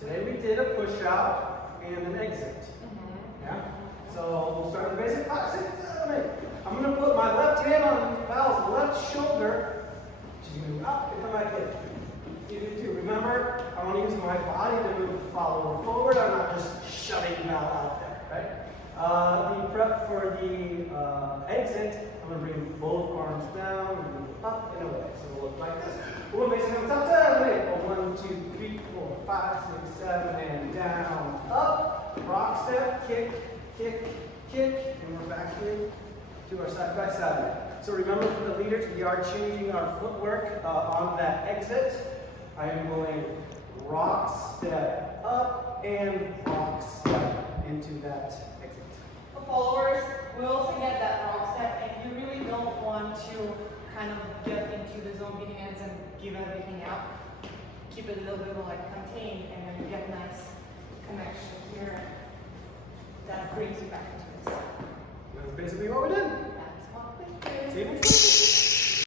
Today we did a push out and an exit. Yeah? So we'll start with the basic 5, 6, 7, 8. I'm going to put my left hand on Val's left shoulder to move up and come back in. You do too. Remember, I want to use my body to move the follower forward. I'm not just shoving Val out there, right? The prep for the exit, I'm going to bring both arms down, move up and away. So we'll look like this. We'll basic on top, 7, 8. 1, 2, 3, 4, 5, 6, 7, and down, up, rock step, kick, kick, kick, and we're back here to our side by side. So remember for the leaders, we are changing our footwork on that exit. I am going rock step up and rock step into that exit. The followers will also get that rock step, and you really don't want to kind of get into the zombie hands and give everything out. Keep it a little bit like contained, and then you get nice connection here. That brings you back into this. That's basically what we did. That's what we did. Table 20.